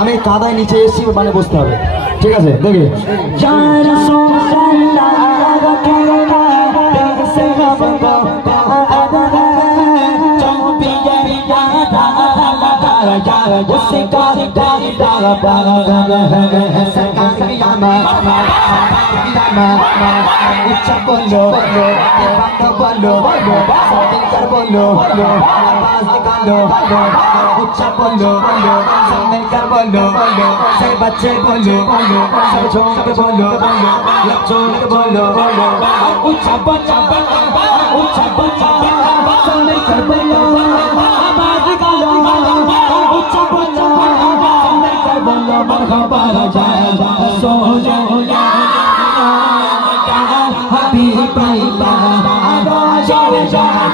আমি কাদায় নিচে এসেছি মানে বসতে হবে ঠিক আছে দেখি উচ্চা বললো বললো সরকার বললো উচ্চা বললো সরকার বললো সেই বাচ্চে বললো সেই ছোট বললো ছোট বললো উচ্চা বচ্চা উচ্চা বচ্চা সরকার বললো আবাদ গালো উচ্চা বচ্চা সরকার বললো মারহাবা যায় সো যায়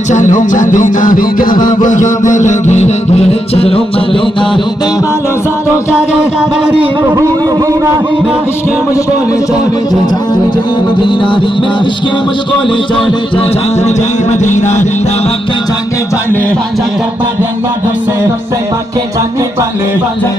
चलो मदीना चलो मदीना चलो मदीना मालो सातो क्या मेरी मदीना इश्क मुझे बोले चल मदीना इश्क मुझे बोले चल मदीना मक्के जाने वाले